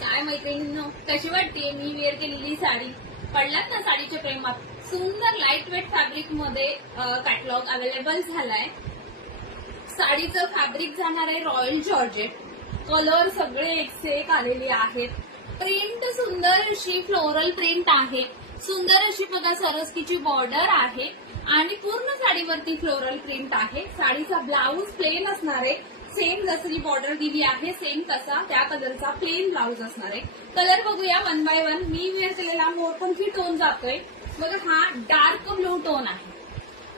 काय मैत्रिणींनो, कशी वाटते मी वेअर केलेली साडी? पडलात ना साडीच्या प्रेमात? सुंदर लाईट वेट फॅब्रिक मध्ये कॅटलॉग अवेलेबल झालाय. साडीचं फॅब्रिक जाणार आहे रॉयल जॉर्जेट. कलर सगळे एक से एक आलेले आहेत. प्रिंट सुंदर अशी फ्लोरल प्रिंट आहे. सुंदर अशी बघा सरस्कीची बॉर्डर आहे आणि पूर्ण साडीवरती फ्लोरल प्रिंट आहे. साडीचा ब्लाऊज प्लेन असणार आहे. सेम जसं जी बॉर्डर दिली आहे सेम तसा त्या कलरचा प्लेन ब्लाऊज असणार आहे. कलर बघूया वन बाय वन. मी वेअर केलेला मोरपंखी टोन जातोय बघा. हा डार्क ब्लू टोन आहे.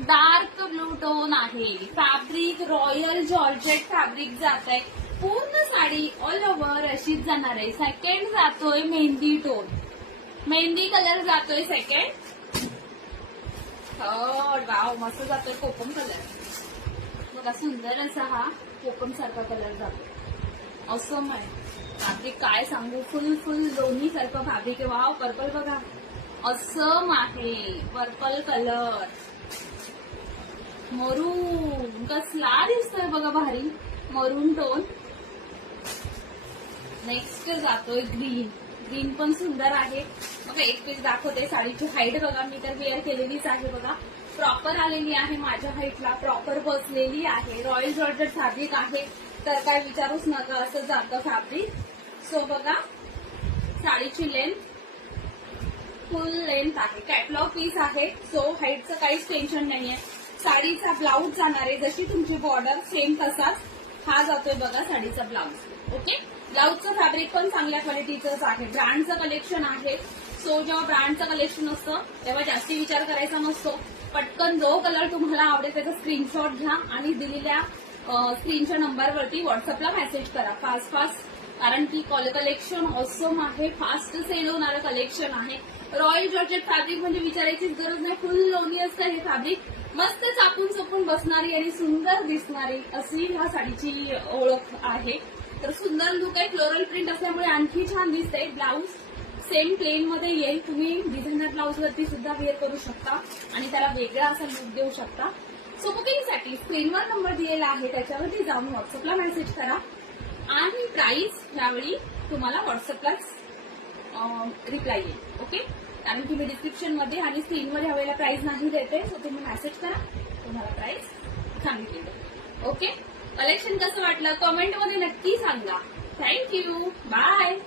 डार्क ब्लू टोन आहे. फॅब्रिक रॉयल जॉर्जेट फॅब्रिक जात आहे. पूर्ण साडी ऑल ओव्हर अशीच जाणार आहे. सेकंड जातोय मेहंदी टोन. मेहंदी कलर जातोय सेकंड. वाव मस्त जातोय कोकम कलर बघा. सुंदर असा हा कोकम सारखा कलर जातो. ऑसम आहे फॅब्रिक. काय सांगू, फुल फुल लोणी सारखं फॅब्रिक आहे. वाव पर्पल बघा ऑसम आहे. पर्पल कलर मरून कसला दिसतोय बघा भारी. मरून टोन. नेक्स्ट जातोय ग्रीन. ग्रीन पण सुंदर आहे बघा. एक पीस दाखवते. साडीची हाईट बघा. मी तर वेअर केलेलीच आहे बघा. प्रॉपर आलेली आहे माझ्या हाईटला. प्रॉपर बसलेली आहे. रॉयल जॉर्जेट फॅब्रिक आहे तर काय विचारूच नका असं जातं फॅब्रिक. सो बघा साडीची लेंथ फुल लेंथ आहे. कॅटलॉग पीस आहे. सो हाईटचं काहीच टेन्शन नाहीये. साडीचा ब्लाऊज जाणार आहे जशी तुमची बॉर्डर सेम तसाच हा जातोय बघा साडीचा ब्लाऊज. ओके. ब्लाऊजचं फॅब्रिक पण चांगल्या क्वालिटीचंच आहे. ब्रँडचं कलेक्शन आहे. सो जेव्हा ब्रँडचं कलेक्शन असतं तेव्हा जास्ती विचार करायचा नसतो. पटकन जो कलर तुम्हाला आवडेल त्याचा स्क्रीनशॉट घ्या आणि दिलेल्या स्क्रीनच्या नंबरवरती व्हॉट्सअपला मेसेज करा फास्ट फास्ट. कारण की कलेक्शन ऑसम आहे. फास्ट सेल होणारं कलेक्शन आहे. रॉयल जॉर्जेट फॅब्रिक म्हणजे विचारायचीच गरज नाही. फुल लोणी असतं हे फॅब्रिक. मस्त चापून चपून बसणारी आणि सुंदर दिसणारी अशी ह्या साडीची ओळख आहे. तर सुंदर लुक आहे. फ्लोरल प्रिंट असल्यामुळे आणखी छान दिसते. ब्लाऊज सेम प्लेन मध्ये येईल. तुम्ही डिझायनर ब्लाऊज वरती सुद्धा वेअर करू शकता आणि त्याला वेगळा असा लुक देऊ शकता. सो बुकिंगसाठी स्क्रीनवर नंबर दिलेला आहे त्याच्यावरती जाऊन व्हॉट्सअपला मेसेज करा आणि प्राइस यावेळी तुम्हाला व्हॉट्सअपलाच रिप्लाय येईल. ओके. कारण की मी डिस्क्रिप्शन मध्ये आणि स्क्रीनवर यावेळेला प्राइस नाही देते. सो तुम्ही मेसेज करा. तुम्हाला प्राइस सांगितली. ओके. कलेक्शन कसं वाटलं कमेंटमध्ये नक्की सांगा. थँक्यू. बाय.